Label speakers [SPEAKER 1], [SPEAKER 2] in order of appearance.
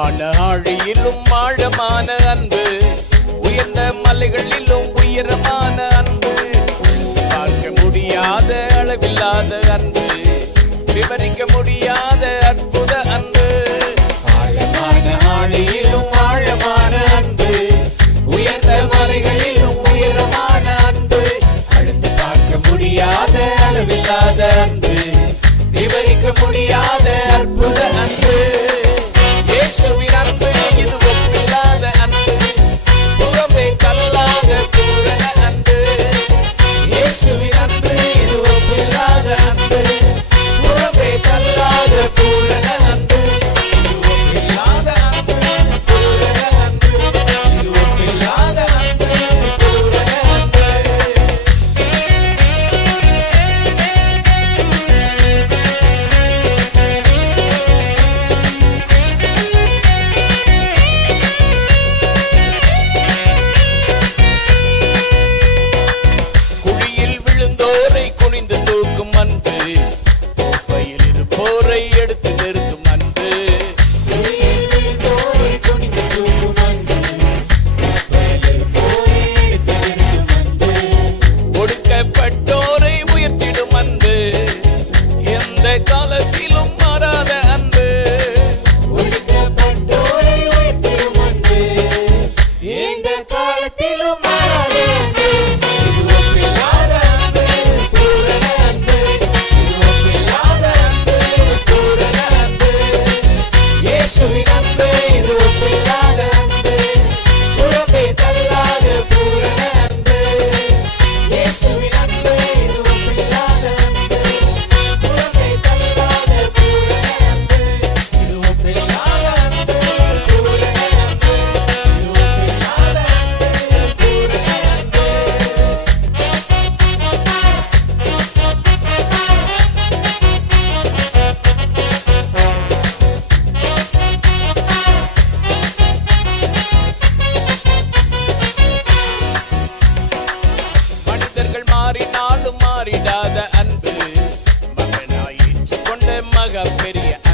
[SPEAKER 1] ஆழ ஆழியிலும் ஆழமான அன்பு. உயர்ந்த மலைகளிலும் உயரமான அன்பு. பார்க்க முடியாத அளவில்லாத அன்பு. விவரிக்க முடியாத அற்புத அன்பு. ஆழமான ஆழியிலும் ஆழமான அன்பு. உயர்ந்த மலைகளிலும் உயரமான அன்பு. அடுத்து பார்க்க முடியாத அளவில்லாத அன்பு. விவரிக்க முடியாத அற்புத அன்பு. radio.